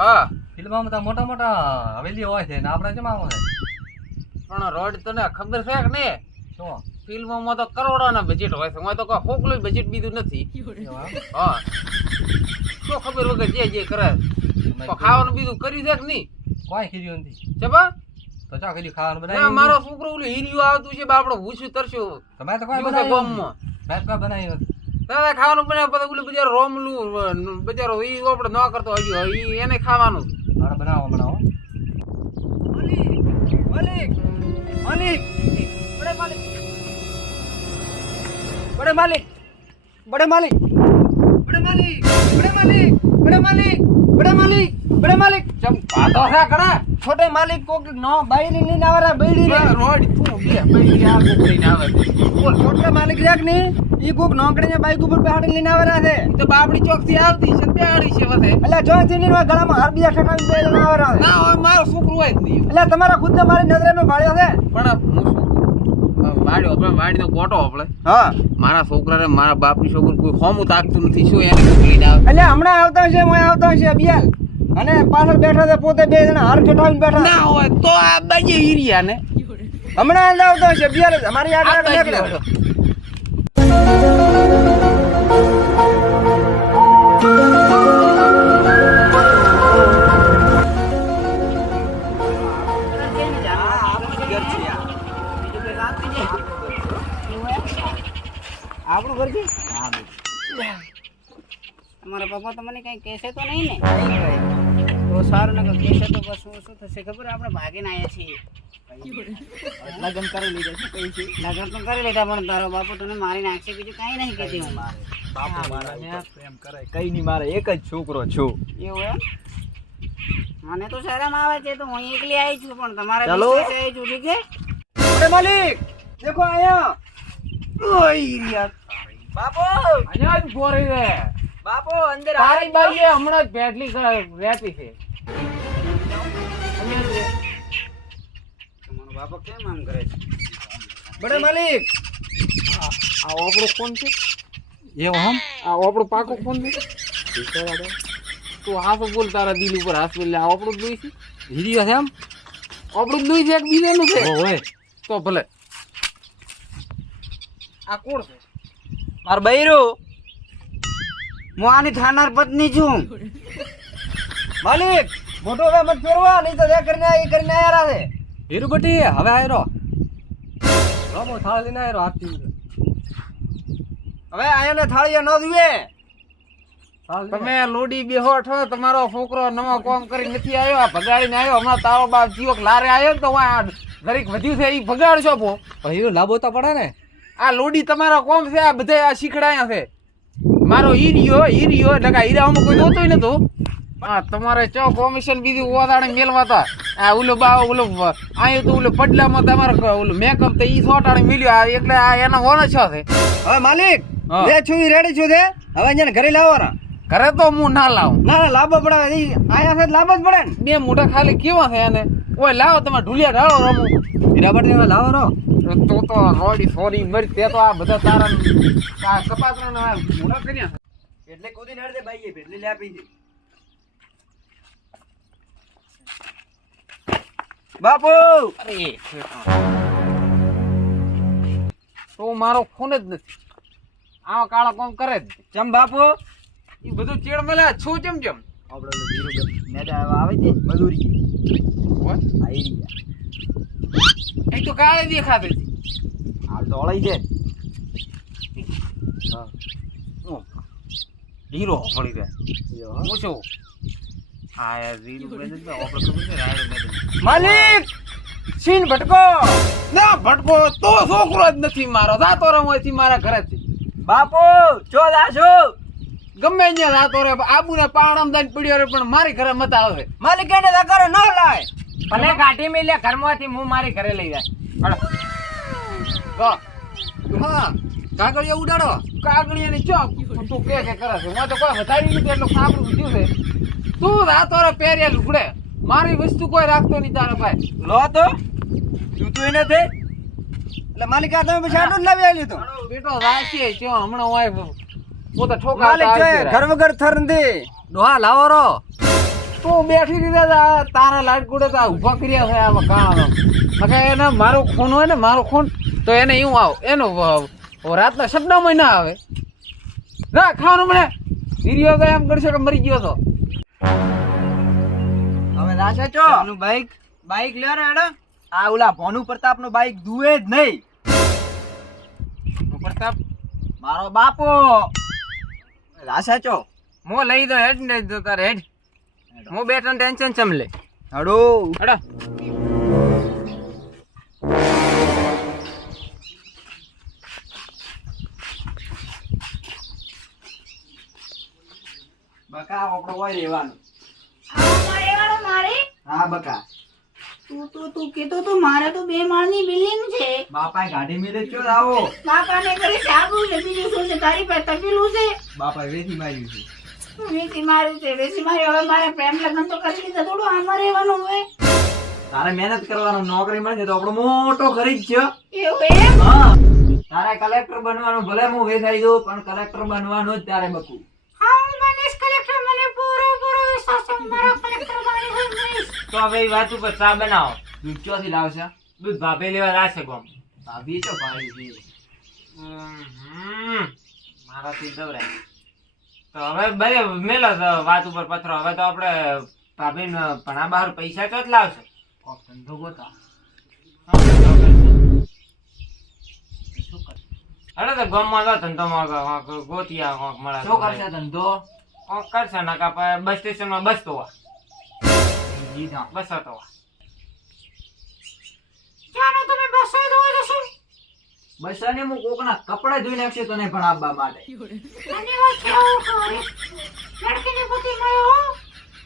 હા ફિલ્મમાં તો મોટા મોટા હવેલી હોય છે ને આપણે કેમ આવો છે પણ રોડ તને ખબર છે કે નહીં? શું ફિલ્મોમાં તો કરોડોના બજેટ હોય છે, હું તો કોઈ હોકલું બજેટ બીજું નથી. હા શું ખબર વગર જે કરે તો ખાવાનું બીજું કર્યું છે કે નહીં? કોઈ ખીર્યું નથી ચબા તો ચા ખીર્યું ખાવાનું ના બનાવ્યું મારો છોકરો ઓલું હીરિયું આવતું છે બાપડો ભૂસ્યું તરસ્યો તમે તો કોઈ જીવશે બનાવ્યું ગામમાં. મેં કોઈ બનાવ્યું નથી. દાદા ખાવાનું બનાવે પછી ઓલું બજારો રોમલું બજારો ઈ આપણે ન કરતો હજી ઈ એને ખાવાનું. હાલો બનાવો બનાવો માલિક માલિક બડે માલિક बड़े मालिक बड़े मालिक बड़े मालिक बड़े मालिक बड़े मालिक बड़े मालिक बड़े मालिक ચમ પાતો છે કણા छोटे मालिक को नो बाई नहीं ना वाला बेड़ी रे રોડ તું બે પૈડી આ ગોકરીને આવે बोल छोटे मालिक रेक नहीं ई कोक नौकरी ने बाइक ऊपर पे हाड़ी लेने आवे रे તો બાપડી ચોક થી આવતી છે ત્યાડી છે વધે એટલે જો થી ની ગળા માં હરબિયા ઠકાવી દે લેવા આવે રે ના હવે મારો છોકરો હોય જ નહીં એટલે તમારા ખુદ મારી નજરે મે ભાળ્યો છે પણ હું વાડ્યો આપણે વાડીનો ગોટો આપણે હા મારા છોકરાને મારા બાપની છોકરું કોઈ હોમું તાકતું નથી શું એને મોકલીને આવે એટલે હમણાં આવતા છે હું આવતા છે બિયાલ અને પાછળ બેઠા છે પોતે બે જણા હાર ઠઠાવીને બેઠા ના હોય તો આ બાજે હીરિયા ને હમણાં આવતા છે બિયાલ અમારી આગળ નીકળે આપણું ઘર છે તમારા પપ્પા તો મને કઈ કહેશે તો નહીં ને તો સારું ને કહેશે તો શું શું થશે ખબર આપણે ભાગીને આવ્યા છીએ લગ્ન કરી લીધા છે કઈ છે લગ્ન તો કરી લીધા પણ તારો બાપુ તને મારી નાખશે બીજું કઈ નહીં કહેતી હું બાપુ મારા પ્રેમ કરે કઈ નહીં મારે એક જ છોકરો છું એવું એમ મને તો શરમ આવે છે તો હું એકલી આવી છું પણ તમારા ચાલો. વિશે આવી છું ઠીક છે અરે માલિક દેખો આયા ઓય યાર બાપુ અહીંયા જ ફોરી રે બાપુ અંદર તારી બાઈએ હમણાં જ પેટલી રહેતી છે તમારો બાપુ કેમ આમ કરે છે બડે માલિક આ ઓપડો કોણ છે એવું હમ આ ઓપડો પાકો કોણ છે તું હાથ બોલ તારા દિલ ઉપર હાથ બોલ આ ઓપડો દુઈ છે હીરિયો છે એમ ઓપડો દુઈ છે એક બીજાનું છે હોય તો ભલે આ કોણ છે માર બૈરું હું આની થાનાર પત્ની છું માલિક મોટો હવે મત ફેરવા નહીં તો એ કરીને આયા છે હીરુબટી હવે આયરો રોમો થાળ લઈને આયરો હાથથી હવે આયાને થાળીએ ન દુએ તમે લોડી બેહો છો તમારો છોકરો નવો કોમ કરી નથી આવ્યો આ ભગાડીને આવ્યો હમણાં તારો બાપ જીવક લારે આવ્યો ને તો આ દરેક વધ્યું છે એ ભગાડશો પો પણ હીરો લાંબો તો પડે ને આ લોડી તમારો કોમ છે આ બધા આ શીખડાયા છે મારો હીરિયો એટલે કે હીરામાં કોઈ જોતોય નતો હા તમારે ચો કોમિશન બીજું ઓદાડે મેલવા હતા આ ઓલો ઓલો આયો તો ઓલો પડલામાં તમારે ઓલો મેકઅપ તો ઈ સોટાડે મિલ્યો આ એટલે આ એના ઓનો છો છે હવે માલિક હા. લે છું રેડી છું તે હવે અહીંયા ઘરે લાવવાના ઘરે તો હું ના લાવું ના ના લાભ પડે આયા છે લાભ જ પડે ને બે મોટા ખાલી કેવા છે એને ઓય લાવો તમે ઢુલિયા ઢાળો રમો હીરાબટી હવે લાવો રો તો રોડી સોરી મરી તે તો આ બધા તારા આ કપાતરા મોટા કર્યા એટલે કૂદી નડ દે ભાઈ એટલે લે આપી દે બાપુ અરે તો મારો ફોન જ નથી આવા કાળા કોમ કરે જ ચમ બાપુ એ બધું ચેડ મળ્યા છો ચમ આપણે બીરું મેડા આવે છે મજૂરી આઈ એ તો કાળે દેખાતી હતી હાલ તો ઓળાઈ છે હીરો ફળી ગયા હું છું આ યાર હીરો બેન તો આપણે ખબર છે રાયડો મેં માલિક સીન ભટકો ના ભટકો તો છોકરો જ નથી મારો જાતો રમોથી મારા ઘરેથી બાપુ જો દાશો ગમે ત્યાં જાતો રે આબુને પાડમ દઈને પડ્યો રે પણ મારી ઘરે મત આવે માલિક એને દગર ન લાય ભલે કાઢી મેલે ઘરમાંથી હું મારી ઘરે લઈ જાય હા કાગળિયા ઉડાડો કાગળિયાની ચોક તું કે કરે છે હું તો કોઈ વધારી નથી એટલું સાંભળું કીધું છે તું રાતો રે પહેર્યા લુગડે મારી વસ્તુ કોઈ રાખતો નહીં તારા ભાઈ લો તો તું એને દે એટલે માલિક આ તમે પછી આટલું જ લાવી આલ્યું તો બેટો રાખીએ ક્યાં હમણાં હોય પોતે ઠોકા માલિક છે ઘર વગર થર દે ડોહા લાવો રો તું બેઠી રીતે તારા લાડકુડે તો ઉભા કર્યા છે આમાં કામ મકે એને મારો ખૂન હોય ને મારો ખૂન તો એને એવું આવ એનો રાતના શબ્દમાં ના આવે ના ખાવાનું મને હીરિયો તો એમ કરશે કે મરી ગયો તો હવે રાશા ચો બાઈક લ્યો ને હેડો આ ઓલા ભોનુ પ્રતાપ નો બાઈક દુએ જ નહીં પ્રતાપ મારો બાપો રાશા ચો મો લઈ દો હેડ ને તો તારે હેડ મો બેઠા ટેન્શન ચમલે હડો હડો બકા આપણો હોય રહેવાનું મારે હા બકા તું કીધું તું મારે તો 2 માળની બિલ્ડિંગ છે બાપાએ ગાડી મેલે ચો આવો બાપાને કરી સાબુ છે બીજું શું છે તારી પાસે તપેલું છે બાપાએ વેચી માર્યું છે વેચી માર્યું છે વેચી માર્યું હવે મારે પ્રેમ લગ્ન તો કરી લીધા થોડું આમાં રહેવાનું હોય તારે મહેનત કરવાનું નોકરી મળે તો આપણો મોટો ખરીદ છે એવું એમ હા તારે કલેક્ટર બનવાનું ભલે હું વેચાઈ દઉં પણ કલેક્ટર બનવાનું જ તારે બકું હા હું બનીશ કલેક્ટર મને પૂરો વિશ્વાસ છે મારા કલેક્ટર બની હોઈશ તો હવે એ વાત ઉપર ચા બનાવો દૂધ ચોથી લાવશે દૂધ ભાભે લેવા લાશે ગોમ ભાભી ચો ભાઈ છે મારાથી દવરાય તો હવે ભલે મેલો તો વાત ઉપર પથરો હવે તો આપણે ભાભીને ભણા બહાર પૈસા તો જ લાવશે કોક ધંધો ગોતા અરે તો ગામમાં તો ધંધોમાં ગોતિયા મળે શું કરશે ધંધો કરશે ને કાપા બસ સ્ટેશનમાં બસ તો જી ના બસ તો ચાલો તમે બસો ધોવા જશો બસાને હું કોકના કપડા ધોઈ નાખશે તને ભણાવવા માટે અને વાત કેવું કરે લડકીને પતિ મળ્યો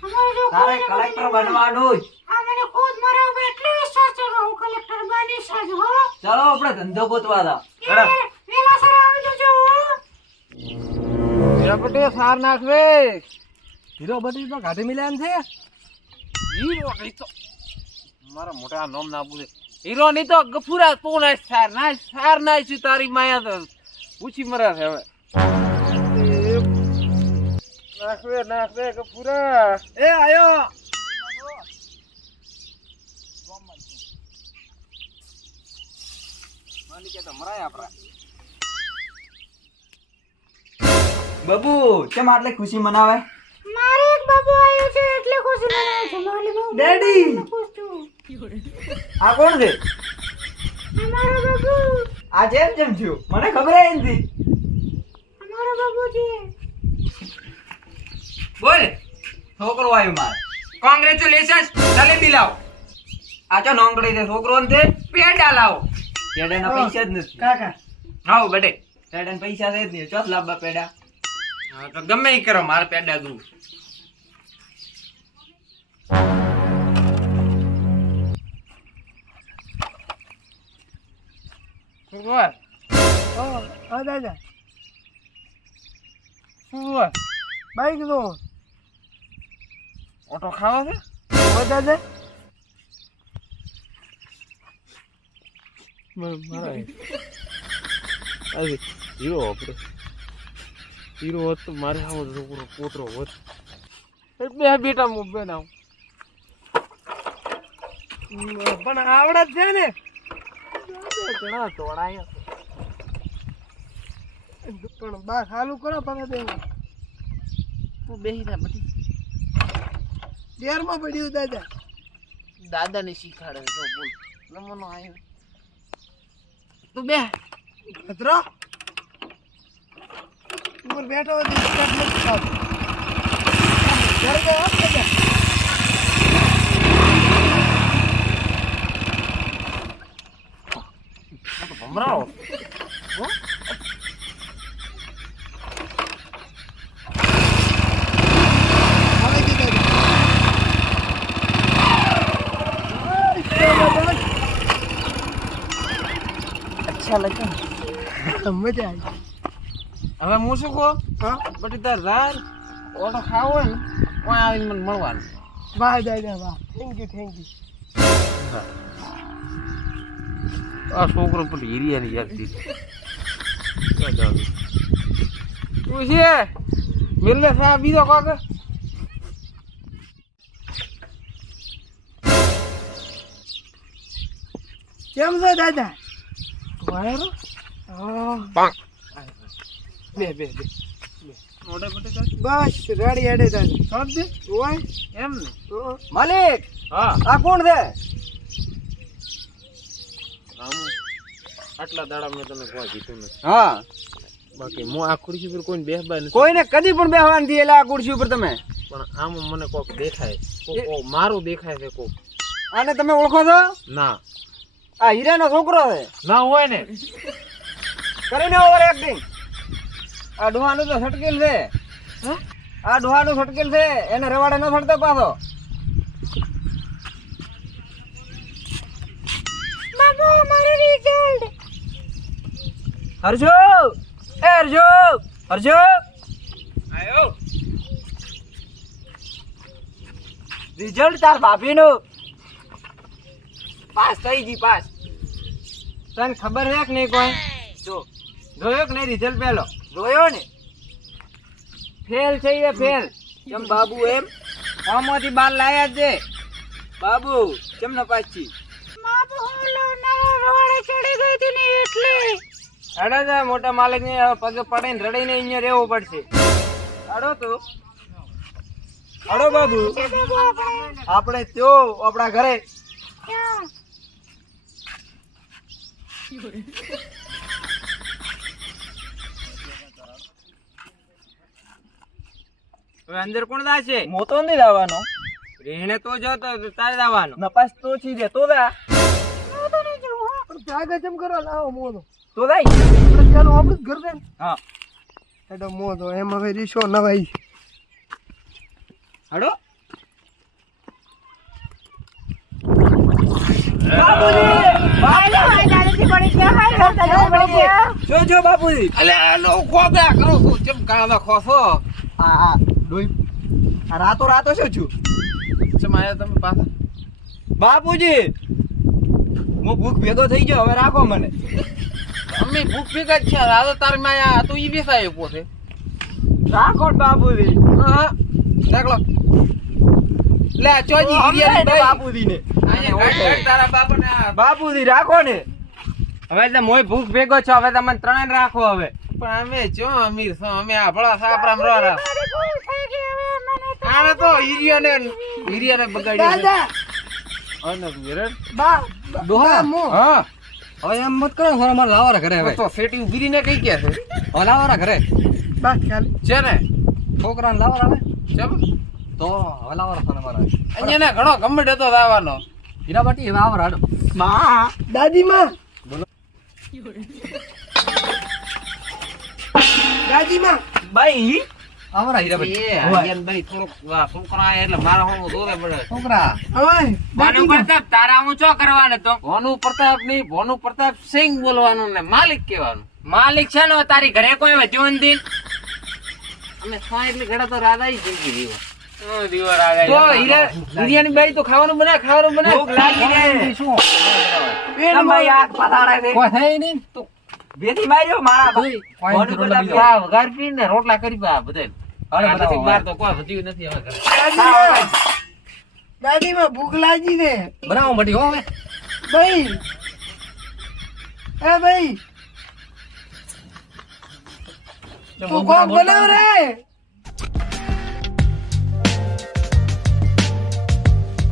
અમારે જો તારે કલેક્ટર બનવાનું જ આ મને ખુદ મારા ઉપર એટલો વિશ્વાસ છે કે હું કલેક્ટર બનીશ જ હો ચાલો આપણે ધંધો ગોતવા દા વેલા સર આવી જજો હીરો પટે સાર નાખવે હીરો બધી તો ગાડી મિલાન છે હીરો નહીં તો મારા મોટા નામ ના પૂછે હીરો નહીં તો ગફુરા તું સાર નાય છું તારી માયા તો પૂછી મરા છે હવે નાખવે ગફુરા એ આયો બબુ કેમ આટલે ખુશી મનાવે મારે એક બાબુ આવ્યો છે એટલે ખુશી મનાવે છે મારી બહુ ડેડી ખુશ છું આ કોણ છે અમારો બાબુ આ જેમ જેમ થયું મને ખબર જ નથી અમારો બાબુ છે બોલ છોકરો આવ્યો મારે કોંગ્રેચ્યુલેશન જલેબી લાવો આ ચો નોંગડી દે છોકરો ને પેડા લાવો પેડાના પૈસા જ નથી કાકા આવો બડે પેડાના પૈસા છે જ નહીં ચોથ લાવવા પેડા હા, તો ગમે ઈ કરો મારે પેડા દઉં શું બોલ હા દાદા શું બોલ બાઈક દો ઓટો ખાવા છે દાદા મારા હીરો આપણો હીરો હોત તો મારે આવો છોકરો પોતરો હોત બે બેટા હું બનાવું પણ આવડે જ છે ને ઘણા તોડાયા પણ બા ચાલુ કરો પણ દેવું હું બેહી રહ્યા બધી ડેરમાં પડ્યું દાદા દાદાને શીખાડે જો બોલ નમનો આવ્યો તું બે ખતરો ઉપર બેઠો હોય તો સ્ટાર્ટ નથી થતું. ઘરે જાઓ, હો, દાદા. ભમરાઓ આવે છે દાદા. અચ્છા લાગે મજા આવી. હવે હું શું કહું હા બટી તાર રાર ઓટો ખાવો હોય ને ઓય આવીને મને મળવાનું વાહ દાદા વાહ થેન્ક યુ આ છોકરો પેલી હિરિયાની યાદ દીધી તું છે મિલને સાહેબ બીજો કાક કેમ છો દાદા વાયરો બે બે બે મોઢે મોઢે કર. બસ રેડી હેડે દાદા સાપ દે ઓય એમ ને. માલિક હા આ કોણ છે રામુ આટલા દાડા મેં તને કોઈ કીધું નથી. હા બાકી હું આ ખુરશી પર કોઈને બેસવા નથી. કોઈને કદી પણ બેહવાનું દી એટલે આ ખુરશી ઉપર તમે પણ આમ મને કોક દેખાય કોક મારું દેખાય છે કોક. આને તમે ઓળખો છો ના આ હીરાનો છોકરો છે ના હોય ને. કરીને ઓવર એક્ટિંગ આ ડોહાનું તો સટકેલ છે હા? આ ડોહાનું સટકેલ છે એને રવાડે ન સડતો પાછો હરજો એ હરજો હરજો આયો રિઝલ્ટ તાર ભાભીનું પાસ થઈ ગઈ પાસ તને ખબર છે કે નહીં કોઈ જો જોયો કે નહીં રિઝલ્ટ પહેલો જોયો ને ફેલ થઈ ગયો ફેલ કેમ બાબુ એમ આમાંથી બાર લાયા જ છે બાબુ કેમ ન પાછી અડે છે મોટા માલિક ને પગે પડીને રડીને અહીંયા રહેવું પડશે અડો તો અડો બાબુ આપણે ત્યો આપણા ઘરે હવે અંદર કોણ દાશે મોતો નથી દાવાનો રેણે તો જતો તારે દાવાનો નપાસ તો છી દે તો દા જાગે જમ કરો લાવો મોતો તો દાઈ આપણે ચાલો આપણે ઘર દે હા એડો મોતો એમ હવે રીશો નવાઈ હડો જો બાપુજી અલે લો ખોગા કરું છું ચમ કાળા ખોસો. આ ડોઈ આ રાતો શું છું ચમ આયા તમે પાછા. બાપુજી હું ભૂખ ભેગો થઈ ગયો હવે રાખો મને અમે ભૂખ ભેગા જ છે. આ તો તારી માયા તું ઈ બેસાય પોતે. રાખો બાપુજી હા દાખલો લે ચોજી હિરિયાની ભાઈ બાપુજી ને અહીંયા ગાડ ગાડ તારા બાપાને બાપુજી રાખો ને હવે તો મોય ભૂખ ભેગો છો હવે તમને ત્રણ રાખો હવે પણ અમે ચો અમીર છો અમે આ ભલા સાપરામ રોરા. આને તો હિરિયાને બગાડ્યો છે. અને વિરન ડોહા હા હવે એમ મત કરો સર અમારે લાવવાના ઘરે હવે તો ફેટી ઉભીને કઈ ગયા છે હવે લાવવાના ઘરે છે ને છોકરાને લાવવાના હવે ચમ તો હવે લાવવાના સર અમારા અહીંયા ઘણો ગમડ હતો દાવાનો. હીરાબાટી હવે આવરા હાડો માં દાદી માં દાદી માં ભાઈ આવરા હીરાબાટી એ આર્યનભાઈ થોડોક છોકરા આયા એટલે મારા હોનું દોરે પડે. છોકરા ભાનુ પ્રતાપ તારા હું શું કરવાનો તો ભોનુ પ્રતાપ નહીં ભોનુ પ્રતાપ સિંહ બોલવાનું ને માલિક કહેવાનું. માલિક છે ને તારી ઘરે કોઈ વધ્યો નથી અમે ખાય એટલે ઘડા તો રાધા જ થઈ ગઈ દીવર આવે તો હિરિયાની બાઈ તો ખાવાનું બને ભૂખ લાગી રે શું પેલું ભાઈ આગ પતાડે છે કોઈ થાય નહીં તો બેથી માર્યો મારા ભાઈ ભોનુ પ્રતાપ વઘાર પીને રોટલા કરી પા બધા. હાલો આ નથી બનાવો બાર તો કોઈ વધ્યું નથી હવે ઘરે. દાદી માં ભૂખ લાગી છે બનાવો મટી હો હવે ભાઈ એ ભાઈ તું કોક બનાવ રે